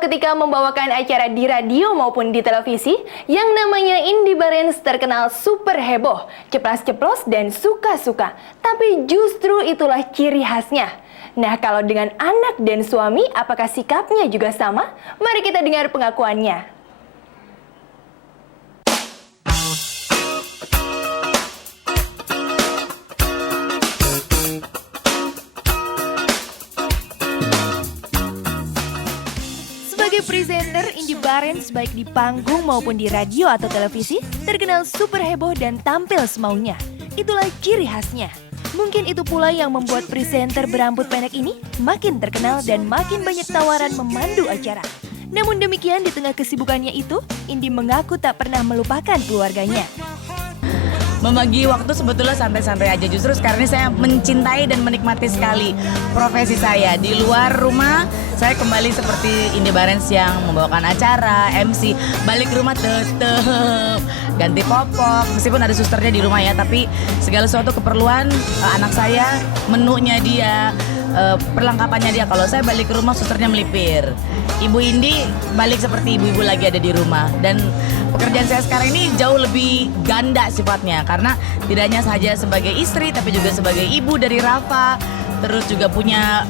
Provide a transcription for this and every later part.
ketika membawakan acara di radio maupun di televisi, yang namanya Indy Barens terkenal super heboh, ceplas-ceplos dan suka-suka. Tapi justru itulah ciri khasnya. Nah, kalau dengan anak dan suami, apakah sikapnya juga sama? Mari kita dengar pengakuannya. Sebagai presenter, Indy Barens baik di panggung maupun di radio atau televisi terkenal super heboh dan tampil semaunya. Itulah ciri khasnya. Mungkin itu pula yang membuat presenter berambut pendek ini makin terkenal dan makin banyak tawaran memandu acara. Namun demikian, di tengah kesibukannya itu, Indy mengaku tak pernah melupakan keluarganya. Membagi waktu sebetulnya santai-santai aja. Justru sekarang ini saya mencintai dan menikmati sekali profesi saya. Di luar rumah, saya kembali seperti Indy Barens yang membawakan acara, MC. Balik ke rumah tetep ganti popok. Meskipun ada susternya di rumah ya, tapi segala sesuatu keperluan anak saya, menunya dia, perlengkapannya dia. Kalau saya balik ke rumah, susternya melipir. Ibu Indy balik seperti ibu-ibu lagi ada di rumah. Dan pekerjaan saya sekarang ini jauh lebih ganda sifatnya, karena tidak hanya saja sebagai istri, tapi juga sebagai ibu dari Rafa, terus juga punya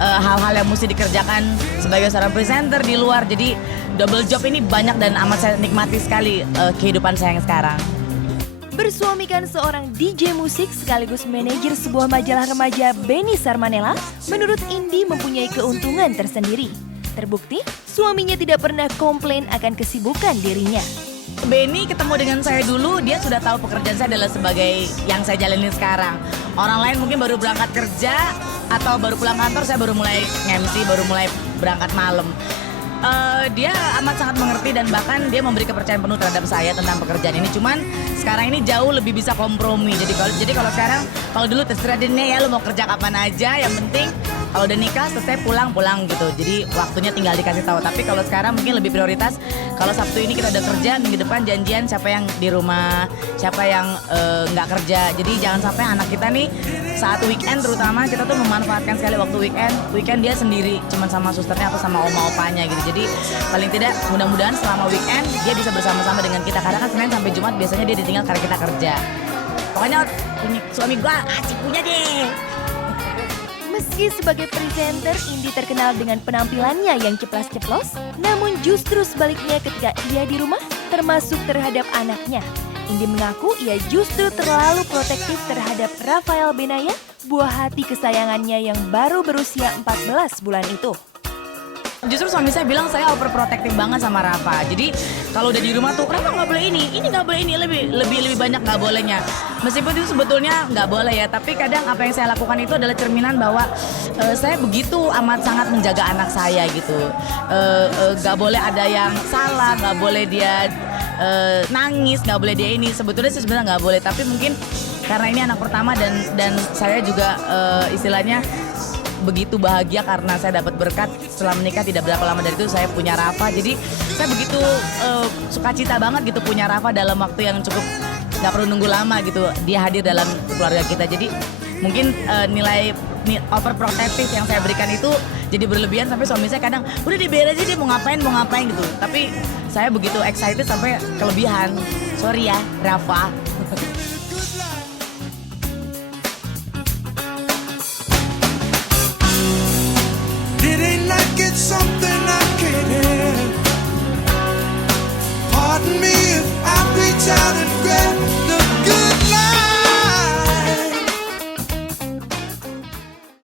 hal-hal yang mesti dikerjakan sebagai seorang presenter di luar. Jadi double job ini banyak dan amat saya nikmati sekali kehidupan saya yang sekarang. Bersuamikan seorang DJ musik sekaligus manajer sebuah majalah remaja, Benny Sarmanella, menurut Indy mempunyai keuntungan tersendiri. Terbukti, suaminya tidak pernah komplain akan kesibukan dirinya. Benny ketemu dengan saya dulu, dia sudah tahu pekerjaan saya adalah sebagai yang saya jalani sekarang. Orang lain mungkin baru berangkat kerja atau baru pulang kantor, saya baru mulai nge-MC, baru mulai berangkat malam. Dia amat sangat mengerti dan bahkan dia memberi kepercayaan penuh terhadap saya tentang pekerjaan ini. Cuman sekarang ini jauh lebih bisa kompromi. Jadi kalau sekarang, kalau dulu terserah deh ya, lu mau kerja kapan aja, yang penting kalau udah nikah selesai pulang gitu. Jadi waktunya tinggal dikasih tahu. Tapi kalau sekarang mungkin lebih prioritas, kalau Sabtu ini kita udah kerja, minggu depan janjian siapa yang di rumah, siapa yang nggak kerja. Jadi jangan sampai anak kita nih saat weekend terutama, kita tuh memanfaatkan sekali waktu weekend dia sendiri, cuman sama susternya atau sama oma-opanya gitu. Jadi paling tidak mudah-mudahan selama weekend dia bisa bersama-sama dengan kita, karena kan Senin sampai Jumat biasanya dia ditinggal karena kita kerja. Pokoknya suami gua asik punya deh. Meski sebagai presenter, Indy terkenal dengan penampilannya yang ceplas-ceplos, namun justru sebaliknya ketika ia di rumah, termasuk terhadap anaknya. Indy mengaku ia justru terlalu protektif terhadap Rafael Benaya, buah hati kesayangannya yang baru berusia 14 bulan itu. Justru suami saya bilang saya overprotective banget sama Rafa. Jadi kalau udah di rumah tuh, Rafa nggak boleh ini nggak boleh ini, lebih banyak nggak bolehnya. Meskipun itu sebetulnya nggak boleh ya, tapi kadang apa yang saya lakukan itu adalah cerminan bahwa saya begitu amat sangat menjaga anak saya gitu. Nggak boleh ada yang salah, nggak boleh dia nangis, nggak boleh dia ini. Sebetulnya sih sebenarnya nggak boleh, tapi mungkin karena ini anak pertama dan saya juga istilahnya begitu bahagia karena saya dapat berkat setelah menikah tidak berapa lama dari itu saya punya Rafa. Jadi saya begitu sukacita banget gitu punya Rafa dalam waktu yang cukup, nggak perlu nunggu lama gitu dia hadir dalam keluarga kita. Jadi mungkin nilai overprotective yang saya berikan itu jadi berlebihan sampai suami saya kadang udah diberesin dia mau ngapain gitu. Tapi saya begitu excited sampai kelebihan. Sorry ya Rafa. It's something I can't help. Pardon me if I reach out and